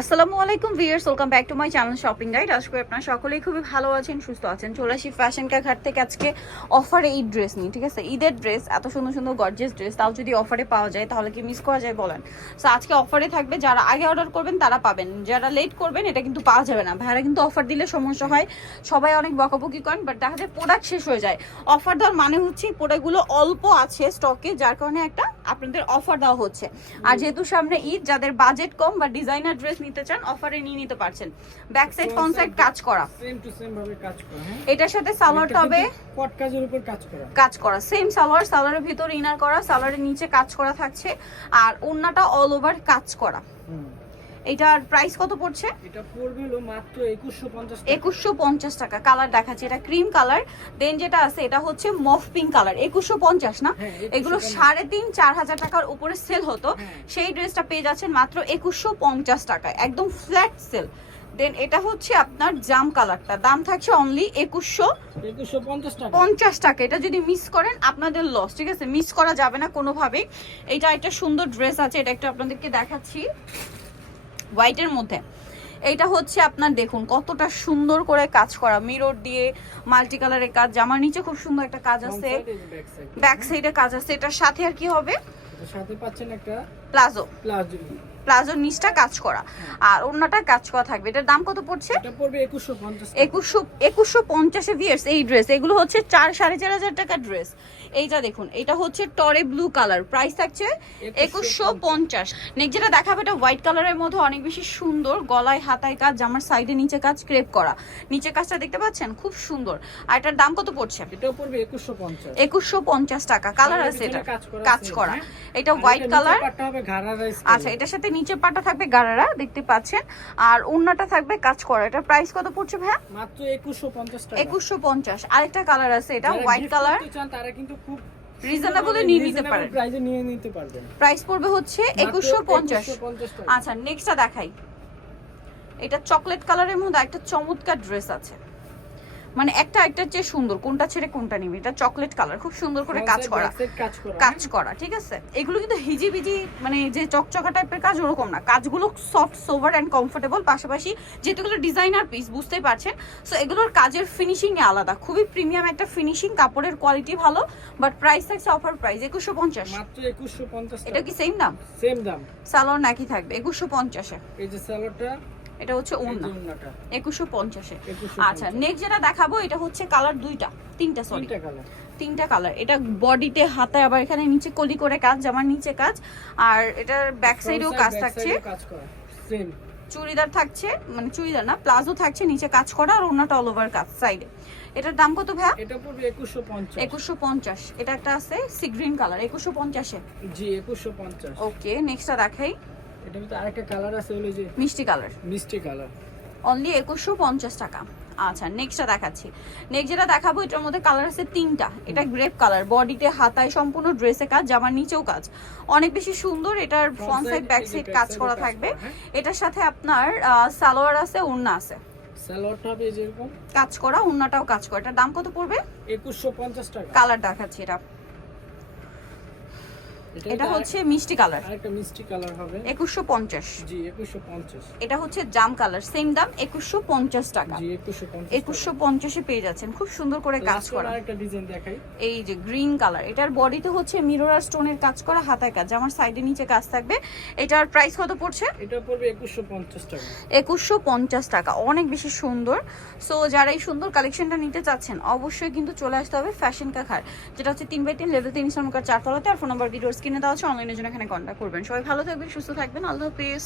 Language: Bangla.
আসসালামু আলাইকুম viewers welcome back to my channel shopping guide. আশা করি আপনারা সকলেই খুবই ভালো আছেন, সুস্থ আছেন। চলে আসি ফ্যাশন ঘাট থেকে আজকে অফারে ঈদ ড্রেস নিই ঠিক আছে? ঈদের ড্রেস এত সুন্দর সুন্দর গর্জিয়াস ড্রেস তাও যদি অফারে পাওয়া যায়, তাহলে কি মিস করা যায় বলেন? সো আজকে অফারে থাকবে, যারা আগে অর্ডার করবেন, তারা পাবেন। যারা লেট করবেন, এটা কিন্তু পাওয়া যাবে না। ভাইরা কিন্তু অফার দিলে সমস্যা হয়। সবাই অনেক বকাবকি করেন বাট দেখা যায় প্রোডাক্ট শেষ হয়ে যায়। অফার দেওয়ার মানে হচ্ছে প্রোডাক্টগুলো অল্প আছে স্টকে যার কারণে একটা আপনাদের অফার দেওয়া হচ্ছে। আর যেহেতু সামনে ঈদ, যাদের বাজেট কম বা ডিজাইনার ড্রেস নিতে চান অফারে নিয়ে নিতে পারছেন। ব্যাক সাইড ফ্রন্ট সাইড কাজ করা। সেম টু সেম ভাবে কাজ করা হ্যাঁ? এটার সাথে সালোয়ার তবে কট কাজের উপর কাজ করা। কাজ করা। সেম সালোয়ার সালোয়ারের ভিতর ইনার করা সালোয়ারের নিচে কাজ করা থাকছে। আর ওন্নাটা অল ওভার কাজ করা। হুম। এটার প্রাইস কত পড়ছে? এটা পড়বে হলো মাত্র 2150 টাকা। একুশশো পঞ্চাশ টাকা। কালার দেখাচ্ছে এটা ক্রিম কালার দেন যেটা আছে এটা হচ্ছে মফ পিঙ্ক কালার একুশশো পঞ্চাশ না? হ্যাঁ, 2150 এগুলো সাড়ে তিন চার হাজার টাকার উপরে সেল হতো। হ্যাঁ। সেই ড্রেসটা পেয়ে যাচ্ছেন মাত্র একুশশো পঞ্চাশ টাকায় একদম ফ্ল্যাট সেল দেন এটা হচ্ছে আপনার জাম কালারটা দাম থাকছে অনলি একুশশো 2150 পঞ্চাশ টাকা। এটা যদি মিস করেন আপনাদের লস ঠিক আছে? মিস করা যাবে না কোনোভাবেই। এটা একটা সুন্দর ড্রেস আছে এটা একটু আপনাদেরকে দেখাচ্ছি। হোয়াইটের মধ্যে। এইটা হচ্ছে আপনার দেখুন কতটা সুন্দর করে কাজ করা। মিরর দিয়ে মাল্টি কালারের কাজ। জামার নিচে খুব সুন্দর একটা কাজ আছে। ব্যাক সাইড কাজ আছে। এটার সাথে আর কি হবে? সাথে পাচ্ছেন একটা প্লাজো। প্লাজো। প্লাজোর নিচটা কাজ করা। আর অন্যটা কাজ করা থাকবে। এটার দাম কত পড়ছে? এটা পড়বে 2150 টাকা। একুশশো একুশশো পঞ্চাশে ভিয়ার্স এই ড্রেস এগুলো হচ্ছে চার সাড়ে চার হাজার টাকার ড্রেস এইটা দেখুন এটা হচ্ছে টরে ব্লু কালার প্রাইস থাকছে একুশশো পঞ্চাশ। নেক্সট যেটা দেখাবে এটা হোয়াইট কালারের মধ্যে অনেক বেশি সুন্দর। গলায় হাতায় কাজ জামার সাইডে নিচে কাজ ক্রেপ করা। নিচে কাজটা দেখতে পাচ্ছেন? খুব সুন্দর। আর এটার দাম কত পড়ছে? এটাও পড়বে 2150 একুশশো পঞ্চাশ টাকা। কালার আছে এটা কাজ করা হ্যাঁ। এটা হোয়াইট কালার আচ্ছা এটার সাথে নিচে পাটা থাকবে গারারা দেখতে পাচ্ছেন। আর ওন্নাটা থাকবে কাজ করা। এটার প্রাইস কত পড়ছে ভাইয়া? মাত্র 2150 টাকা। আরেকটা কালার আছে এটা হোয়াইট কালার তারা কিন্তু খুব রিজনেবল নিয়ে নিতে পারেন। নিয়ে নিতে পারবেন। প্রাইস পড়বে হচ্ছে একুশশো পঞ্চাশ। 2150 আচ্ছা নেক্সটটা দেখাই। এটা চকলেট কালারের মধ্যে একটা চমৎকার ড্রেস আছে। মানে একটা একটা চেয়ে সুন্দর কোনটা ছেড়ে কোনটা নিবে? এটা চকলেট কালার খুব সুন্দর করে কাজ করা। কাজ করা। ঠিক আছে? এগুলো কিন্তু হিজিবিজি মানে যে চকচকা টাইপের কাজ ওরকম না। কাজগুলো সফট সোভার অ্যান্ড কমফোর্টেবল পাশাপাশি যেহেতু এগুলো ডিজাইনার পিস বুঝতেই পারছেন? সো এগুলোর কাজের ফিনিশিং আলাদা। খুবই প্রিমিয়াম একটা ফিনিশিং কাপড়ের কোয়ালিটি ভালো বাট প্রাইস থাকছে অফার প্রাইস একুশশো পঞ্চাশ। মাত্র 2150 এটা কি সেম দাম? সেম দাম। সালোয়ার নাকি থাকবে একুশশো পঞ্চাশে। এই যে সালোয়ারটা এটা হচ্ছে ওড়না। একুশশো পঞ্চাশে। আচ্ছা নেক্সট যেটা দেখাবো এটা হচ্ছে কালার দুইটা। তিনটা সরি তিনটা কালার এটা বডিতে হাতায় আবার এখানে নিচে কলি করে কাজ জামার নিচে কাজ। আর এটার ব্যাক সাইডেও কাজ থাকছে। চুড়িদার থাকছে মানে চুড়িদার না প্লাজো থাকছে নিচে কাজ করা আর ওনাটা অল ওভার কাজ সাইডে এটার দাম কত ভাইয়া? এটা পড়বে 2150 একুশশো পঞ্চাশ। এটা একটা আছে সি গ্রিন কালার একুশশো পঞ্চাশে। জি 2150 ওকে নেক্সটটা দেখাই। এটা ভিতরে আরেকটা কালার আছে হলো যে মিষ্টি কালার মিষ্টি কালার অনলি একুশশো পঞ্চাশ টাকা। আচ্ছা নেক্সটটা দেখাচ্ছি। নেক্সট যেটা দেখাবো এটার মধ্যে কালার আছে তিনটা। এটা গ্রেপ কালার বডিতে হাতায় সম্পূর্ণ ড্রেসে কাজ জামার নিচেও কাজ। অনেক বেশি সুন্দর এটার ফ্রন্ট সাইড ব্যাক সাইড কাজ করা থাকবে। এটার সাথে আপনার সালোয়ার আছে ওড়না আছে। সালোয়ারটা হবে যেরকম। কাজ করা ওড়নাটাও কাজ করা। এটার দাম কত পড়বে? 2150 টাকা। কালার দেখাচ্ছি এটা। এটা হচ্ছে মিষ্টি কালার। আরেকটা মিষ্টি কালার হবে। একুশশো পঞ্চাশ। জি 2150 এটা হচ্ছে জাম কালার সেম দাম একুশশো পঞ্চাশ টাকা। জি 2150 একুশশো পঞ্চাশে পেয়ে যাচ্ছেন খুব সুন্দর করে কাজ করা। আরেকটা ডিজাইন দেখাই। এই যে গ্রিন কালার এটার বডিতে হচ্ছে মিরর আর স্টোনের কাজ করা হাতায় কাজ। আমার সাইডে নিচে কাজ থাকবে এটার প্রাইস কত পড়ছে? এটা পড়বে 2150 টাকা। একুশশো পঞ্চাশ টাকা অনেক বেশি সুন্দর। সো যারা এই সুন্দর কালেকশনটা নিতে চাচ্ছেন অবশ্যই কিন্তু চলে আসতে হবে ফ্যাশন কাখার যেটা হচ্ছে তিন বাই তিন লেভেল তিন ইসলামকার চারতলাতে। আর ফোন নাম্বার ভিডিওর স্ক্রিনে দেওয়া আছে অনলাইনের জন্য এখানে কন্ট্যাক্ট করবেন। সবাই ভালো থাকবেন, সুস্থ থাকবেন। আল্লাহ হাফিজ।